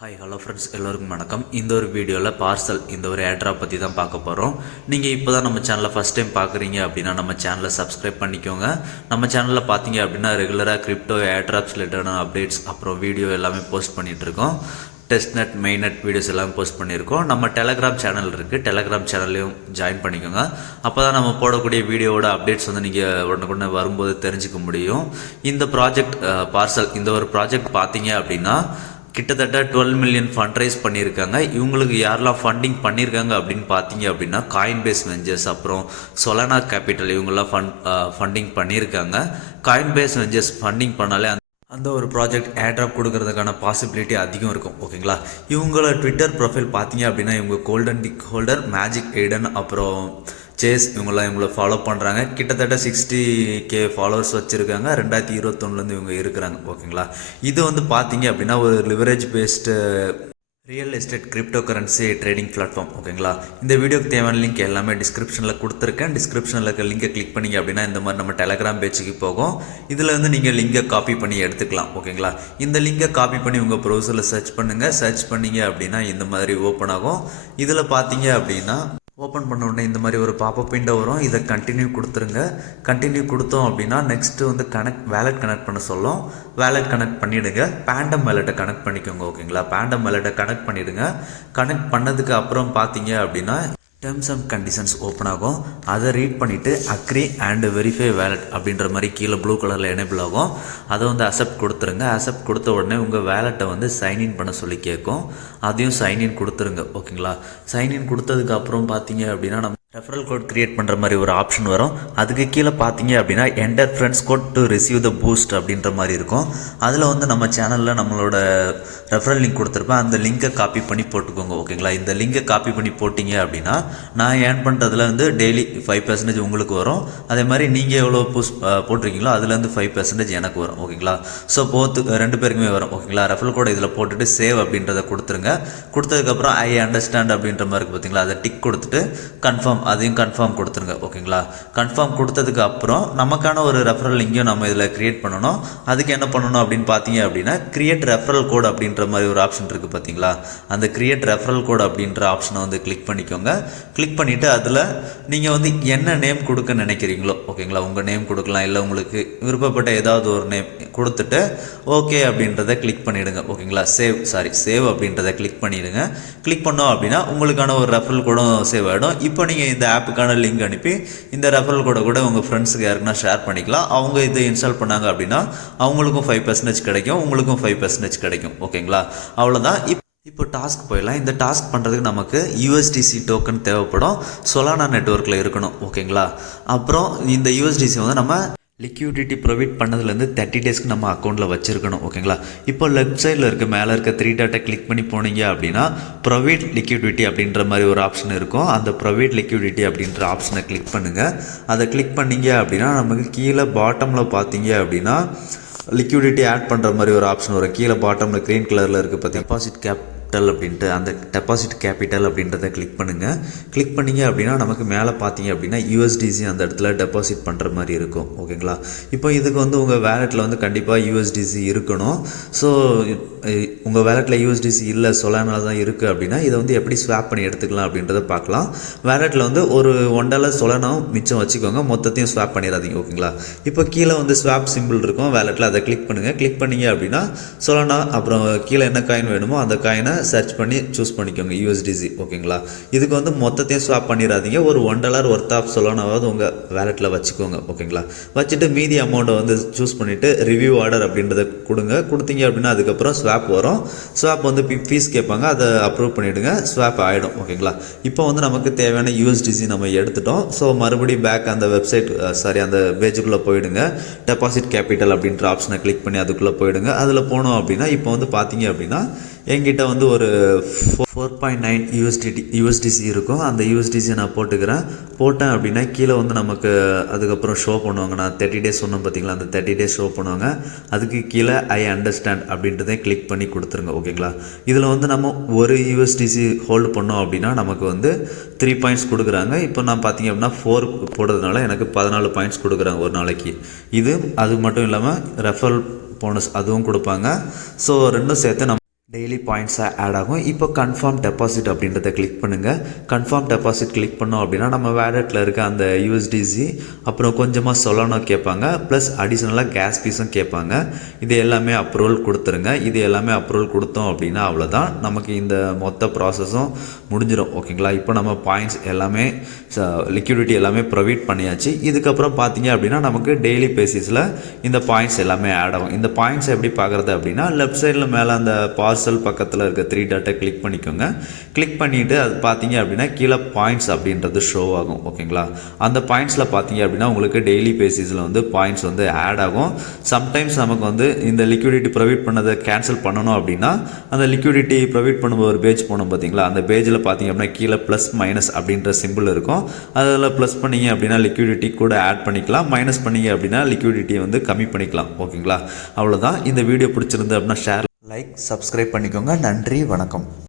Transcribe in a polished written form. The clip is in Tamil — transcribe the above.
ஹாய் ஹலோ ஃப்ரெண்ட்ஸ் எல்லோருக்கும் வணக்கம். இந்த ஒரு வீடியோவில் பார்சல் இந்த ஒரு ஏர்ட்ராப் பற்றி தான் பார்க்க போகிறோம். நீங்கள் இப்போ தான் நம்ம சேனலை ஃபஸ்ட் டைம் பார்க்குறீங்க அப்படின்னா நம்ம சேனலை சப்ஸ்கிரைப் பண்ணிக்கோங்க. நம்ம சேனலில் பார்த்தீங்க அப்படின்னா ரெகுலராக கிரிப்டோ ஏர்ட்ராப்ஸ் ரிலேட்டடான அப்டேட்ஸ் அப்புறம் வீடியோ எல்லாமே போஸ்ட் பண்ணிகிட்ருக்கோம். டெஸ்ட்நெட் மெயின்நெட் வீடியோஸ் எல்லாமே போஸ்ட் பண்ணியிருக்கோம். நம்ம டெலகிராம் சேனல் இருக்குது, டெலகிராம் சேனல்லையும் ஜாயின் பண்ணிக்கோங்க. அப்போ தான் நம்ம போடக்கூடிய வீடியோவோட அப்டேட்ஸ் வந்து நீங்கள் உடனே வரும்போது தெரிஞ்சுக்க முடியும். இந்த ப்ராஜெக்ட் பார்சல் இந்த ஒரு ப்ராஜெக்ட் பார்த்தீங்க அப்படின்னா கிட்டத்தட்ட 12 மில்லியன் ஃபண்ட் ரைஸ் பண்ணியிருக்காங்க. இவங்களுக்கு யாரெல்லாம் ஃபண்டிங் பண்ணியிருக்காங்க அப்படின்னு பார்த்தீங்க அப்படின்னா காயின்பேஸ் வெஞ்சர்ஸ் அப்புறம் சொலானா கேபிட்டல் இவங்கெல்லாம் ஃபண்டிங் பண்ணியிருக்காங்க. காயின்பேஸ் வெஞ்சர்ஸ் ஃபண்டிங் பண்ணாலே அந்த ஒரு ப்ராஜெக்ட் ஏர்ட்ராப் கொடுக்கறதுக்கான பாசிபிலிட்டி அதிகம் இருக்கும். ஓகேங்களா, இவங்களோட ட்விட்டர் ப்ரொஃபைல் பார்த்தீங்க அப்படின்னா இவங்க golden tick holder, Magic Eden அப்புறம் சேஸ் இவங்களை ஃபாலோ பண்ணுறாங்க. கிட்டத்தட்ட 60K ஃபாலோவர்ஸ் வச்சுருக்காங்க. 2021 இவங்க இருக்கிறாங்க. ஓகேங்களா, இது வந்து பார்த்தீங்க அப்படின்னா ஒரு leverage based real estate crypto currency trading platform. ஓகேங்களா, இந்த வீடியோக்கு தேவையான லிங்க் எல்லாமே டிஸ்கிரிப்ஷனில் கொடுத்துருக்கேன். டிஸ்கிரிப்ஷனில் இருக்க லிங்கை கிளிக் பண்ணிங்க அப்படின்னா இந்த மாதிரி நம்ம டெலகிராம் பேஜுக்கு போகும். இதில் வந்து நீங்கள் லிங்கை காப்பி பண்ணி எடுத்துக்கலாம். ஓகேங்களா, இந்த லிங்கை காப்பி பண்ணி உங்கள் ப்ரௌசரில் சர்ச் பண்ணுங்கள். சர்ச் பண்ணிங்க அப்படின்னா இந்த மாதிரி ஓப்பன் ஆகும். இதில் பார்த்தீங்க அப்படின்னா ஓப்பன் பண்ண உடனே இந்த மாதிரி ஒரு பாப்பப் விண்டோ வரும். இதை கண்டினியூ கொடுத்துருங்க. கண்டினியூ கொடுத்தோம் அப்படின்னா நெக்ஸ்ட்டு வந்து வேலட் கனெக்ட் பண்ண சொல்லும். வேலட் கனெக்ட் பண்ணிவிடுங்க. பேண்டம் வேலட்டை கனெக்ட் பண்ணிக்கோங்க. ஓகேங்களா, பேண்டம் வேலட்டை கனெக்ட் பண்ணிவிடுங்க. கனெக்ட் பண்ணதுக்கு அப்புறம் பார்த்தீங்க அப்படின்னா டேர்ம்ஸ் அண்ட் கண்டிஷன்ஸ் ஓப்பன் ஆகும். அதை ரீட் பண்ணிவிட்டு அக்ரி அண்ட் வெரிஃபை வேலட் அப்படின்ற மாதிரி கீழே ப்ளூ கலரில் எனேபிள் ஆகும். அதை வந்து அக்செப்ட் கொடுத்துருங்க. அக்செப்ட் கொடுத்த உடனே உங்கள் வேலட்டை வந்து சைன்இன் பண்ண சொல்லி கேட்கும். அதையும் சைன்இன் கொடுத்துருங்க. ஓகேங்களா, சைன்இன் கொடுத்ததுக்கு அப்புறம் பார்த்தீங்க அப்படின்னா நம்ம ரெஃபரல் கோட் கிரியேட் பண்ணுற மாதிரி ஒரு ஆப்ஷன் வரும். அதுக்கு கீழே பார்த்தீங்க அப்படின்னா enter friends code to receive the boost அப்படின்ற மாதிரி இருக்கும். அதில் வந்து நம்ம சேனலில் நம்மளோட ரெஃபரல் லிங்க் கொடுத்துருப்பேன். அந்த லிங்கை காப்பி பண்ணி போட்டுக்கோங்க. ஓகேங்களா, இந்த லிங்கை காப்பி பண்ணி போட்டிங்க அப்படின்னா நான் ஏர்ன் பண்ணுறதுல வந்து டெய்லி 5% உங்களுக்கு வரும். அதே மாதிரி நீங்கள் எவ்வளோ போட்டிருக்கீங்களோ அதுலேருந்து 5% எனக்கு வரும். ஓகேங்களா, ஸோ ரெண்டு பேருக்குமே வரும். ஓகேங்களா, ரெஃபரல் கோட் இதில் போட்டுட்டு சேவ் அப்படின்றத கொடுத்துருங்க. கொடுத்ததுக்கப்புறம் ஐ அண்டர்ஸ்டாண்ட் அப்படின்ற மாதிரி இருக்குது பார்த்தீங்களா, அதை டிக் கொடுத்துட்டு கன்ஃபார்ம் அதையும் கன்ஃபார்ம் கொடுத்துருங்க. ஓகேங்களா, கன்ஃபார்ம் கொடுத்ததுக்கு அப்புறம் நமக்கான ஒரு ரெஃபரல் லிங்கையும் நம்ம இதில் கிரியேட் பண்ணணும். அதுக்கு என்ன பண்ணணும் அப்படின்னு பார்த்தீங்க அப்படின்னா கிரியேட் ரெஃபரல் கோட் அப்படின்ற மாதிரி ஒரு ஆப்ஷன் இருக்குது பார்த்தீங்களா, அந்த கிரியேட் ரெஃபரல் கோட் அப்படின்ற ஆப்ஷனை வந்து கிளிக் பண்ணிக்கோங்க. கிளிக் பண்ணிவிட்டு அதில் நீங்கள் வந்து என்ன நேம் கொடுக்க நினைக்கிறீங்களோ ஓகேங்களா, உங்கள் நேம் கொடுக்கலாம், இல்லை உங்களுக்கு விருப்பப்பட்ட ஏதாவது ஒரு நேம் கொடுத்துட்டு ஓகே அப்படின்றத கிளிக் பண்ணிவிடுங்க. ஓகேங்களா, சேவ் அப்படின்றத கிளிக் பண்ணிவிடுங்க. கிளிக் பண்ணோம் அப்படின்னா உங்களுக்கான ஒரு ரெஃபரல் கோடும் சேவ் ஆகிடும். இப்போ நீங்கள் இந்த ஆப்புக்கான லிங்க் அனுப்பி இந்த ரெஃபரல் கோடை கூட உங்கள் ஃப்ரெண்ட்ஸுக்கு யாருக்குன்னா ஷேர் பண்ணிக்கலாம். அவங்க இதை இன்ஸ்டால் பண்ணாங்க அப்படின்னா அவங்களுக்கும் 5% கிடைக்கும், உங்களுக்கும் 5% கிடைக்கும். ஓகேங்களா, அவ்வளோதான். இப்போ டாஸ்க் போயிடலாம். இந்த டாஸ்க் பண்ணுறதுக்கு நமக்கு யூஎஸ்டிசி டோக்கன் தேவைப்படும். சொலானா நெட்வொர்க்கில் இருக்கணும். ஓகேங்களா, அப்புறம் இந்த யூஎஸ்டிசி வந்து நம்ம லிக்யூடிட்டி ப்ரொவைட் பண்ணதுலேருந்து 30 டேஸ்க்கு நம்ம அக்கௌண்ட்டில் வச்சுருக்கணும். ஓகேங்களா, இப்போ லெஃப்ட் சைடில் மேலே இருக்க 3 டாட்டை கிளிக் பண்ணி போனீங்க அப்படின்னா ப்ரொவைட் லிக்யூடிட்டி அப்படின்ற மாதிரி ஒரு ஆப்ஷன் இருக்கும். அந்த ப்ரொவைட் லிக்யூடிட்டி அப்படின்ற ஆப்ஷனை கிளிக் பண்ணுங்கள். அதை கிளிக் பண்ணிங்க அப்படின்னா நமக்கு கீழே பாட்டமில் பார்த்தீங்க அப்படின்னா லிக்யூடிட்டி ஆட் பண்ணுற மாதிரி ஒரு ஆப்ஷன் வரும். கீழே பாட்டமில் க்ரீன் கலரில் இருக்குது பார்த்தீங்கன்னா டெபாசிட் அப்படின்ட்டு அந்த டெபாசிட் கேபிட்டல் அப்படின்றத கிளிக் பண்ணுங்கள். கிளிக் பண்ணிங்க அப்படின்னா நமக்கு மேலே பார்த்தீங்க அப்படின்னா யூஎஸ்டிசி அந்த இடத்துல டெபாசிட் பண்ணுற மாதிரி இருக்கும். ஓகேங்களா, இப்போ இதுக்கு வந்து உங்கள் வேலெட்டில் வந்து கண்டிப்பாக யூஎஸ்டிசி இருக்கணும். ஸோ உங்கள் வேலெட்டில் யூஎஸ்டிசி இல்லை சொலானால தான் இருக்குது அப்படின்னா இதை வந்து எப்படி ஸ்வாப் பண்ணி எடுத்துக்கலாம் அப்படின்றத பார்க்கலாம். வேலெட்டில் வந்து ஒரு $1 சொலானாவும் மிச்சம் வச்சுக்கோங்க, மொத்தத்தையும் ஸ்வாப் பண்ணிடாதீங்க. ஓகேங்களா, இப்போ கீழே வந்து ஸ்வாப் சிம்பிள் இருக்கும் வேலெட்டில், அதை கிளிக் பண்ணுங்கள். கிளிக் பண்ணிங்க அப்படின்னா சொலானா அப்புறம் கீழே என்ன காயின் வேணுமோ அந்த காயினை சர்ச் பண்ணி சூஸ் பண்ணிக்கோங்க யூஎஸ்டிசி. ஓகேங்களா, இதுக்கு வந்து மொத்தத்தையும் ஸ்வாப் பண்ணிடாதீங்க, ஒரு $1 ஒர்த் ஆஃப் சொலானாவது உங்கள் வேலெட்டில் வச்சுக்கோங்க. ஓகேங்களா, வச்சுட்டு மீதி அமௌண்ட்டை வந்து சூஸ் பண்ணிவிட்டு ரிவ்யூ ஆர்டர் அப்படின்றத கொடுத்தீங்க அப்படின்னா அதுக்கப்புறம் ஸ்வாப் வரும். ஸ்வாப் வந்து ஃபீஸ் கேட்பாங்க, அதை அப்ரூவ் பண்ணிவிடுங்க, ஸ்வாப் ஆகிடும். ஓகேங்களா, இப்போ வந்து நமக்கு தேவையான யூஎஸ்டிசி நம்ம எடுத்துட்டோம். ஸோ மறுபடியும் பேக் அந்த வெப்சைட் அந்த பேஜுக்குள்ளே போயிடுங்க. டெபாசிட் கேபிட்டல் அப்படின்ற ஆப்ஷனை கிளிக் பண்ணி அதுக்குள்ளே போயிடுங்க. அதில் போனோம் அப்படின்னா இப்போ வந்து பார்த்தீங்க அப்படின்னா என்கிட்ட வந்து ஒரு 4.9 யூஎஸ்டிசி இருக்கும். அந்த யூஎஸ்டிசியை நான் போட்டேன் அப்படின்னா கீழே வந்து நமக்கு அதுக்கப்புறம் ஷோ பண்ணுவாங்க. நான் 30 டேஸ் சொன்னேன் பார்த்தீங்களா, அந்த 30 டேஸ் ஷோ பண்ணுவாங்க. அதுக்கு கீழே ஐ அண்டர்ஸ்டாண்ட் அப்படின்றத கிளிக் பண்ணி கொடுத்துருங்க. ஓகேங்களா, இதில் வந்து நம்ம ஒரு யூஎஸ்டிசி ஹோல்டு பண்ணோம் அப்படின்னா நமக்கு வந்து 3 பாயிண்ட்ஸ் கொடுக்குறாங்க. இப்போ நான் பார்த்தீங்க அப்படின்னா 4 போடுறதுனால எனக்கு 14 பாயிண்ட்ஸ் கொடுக்குறாங்க ஒரு நாளைக்கு. அது மட்டும் இல்லாமல் ரெஃபரல் போனஸ் அதுவும் கொடுப்பாங்க. ஸோ ரெண்டும் சேர்த்து நம்ம டெய்லி பாயிண்ட்ஸாக ஆட் ஆகும். இப்போ கன்ஃபார்ம் டெபாசிட் அப்படின்றத கிளிக் பண்ணுங்கள். கன்ஃபார்ம் டெபாசிட் கிளிக் பண்ணோம் அப்படின்னா நம்ம வேலெட்டில் இருக்க அந்த யூஎஸ்டிசி அப்புறம் கொஞ்சமாக சொலானோ கேட்பாங்க, ப்ளஸ் அடிஷ்னலாக கேஸ் ஃபீஸும் கேட்பாங்க. இது எல்லாமே அப்ரூவல் கொடுத்துருங்க. இது எல்லாமே அப்ரூவல் கொடுத்தோம் அப்படின்னா அவ்வளோதான், நமக்கு இந்த மொத்த ப்ராசஸும் முடிஞ்சிடும். ஓகேங்களா? இப்போ நம்ம பாயிண்ட்ஸ் எல்லாமே லிக்விடிட்டி எல்லாமே ப்ரொவைட் பண்ணியாச்சு. இதுக்கப்புறம் பார்த்தீங்க அப்படின்னா நமக்கு டெய்லி பேசிஸில் இந்த பாயிண்ட்ஸ் எல்லாமே ஆட் ஆகும். இந்த பாயிண்ட்ஸ் எப்படி பார்க்குறது அப்படின்னா லெஃப்ட் சைடில் மேலே அந்த பார்சல் பக்கத்தில் இருக்க 3 டாட்டை கிளிக் பண்ணிக்கோங்க. கிளிக் பண்ணிவிட்டு அது பார்த்தீங்க அப்படின்னா கீழே பாயிண்ட்ஸ் அப்படின்றது ஷோ ஆகும். ஓகேங்களா? அந்த பாயிண்ட்ஸில் பார்த்தீங்க அப்படின்னா உங்களுக்கு டெய்லி பேசிஸில் வந்து பாயிண்ட்ஸ் வந்து ஆட் ஆகும். சம்டைம்ஸ் நமக்கு வந்து இந்த லிக்விடிட்டி ப்ரொவைட் பண்ணதை கேன்சல் பண்ணணும் அப்படின்னா அந்த லிக்விடிட்டி ப்ரொவைட் பண்ணும்போது ஒரு பேஜ் போனோம் பார்த்தீங்களா, அந்த பேஜில் பார்த்தீங்க அப்படின்னா கீழே ப்ளஸ் மைனஸ் அப்படின்ற சிம்பிள் இருக்கும். அதில் ப்ளஸ் பண்ணிங்க அப்படின்னா லிக்விடிட்டி கூட ஆட் பண்ணிக்கலாம், மைனஸ் பண்ணிங்க அப்படின்னா லிக்விடிட்டியை வந்து கம்மி பண்ணிக்கலாம். ஓகேங்களா? அவ்வளோதான். இந்த வீடியோ பிடிச்சிருந்து அப்படின்னா ஷேர், லைக், சப்ஸ்கிரைப் பண்ணிக்கோங்க. நன்றி, வணக்கம்.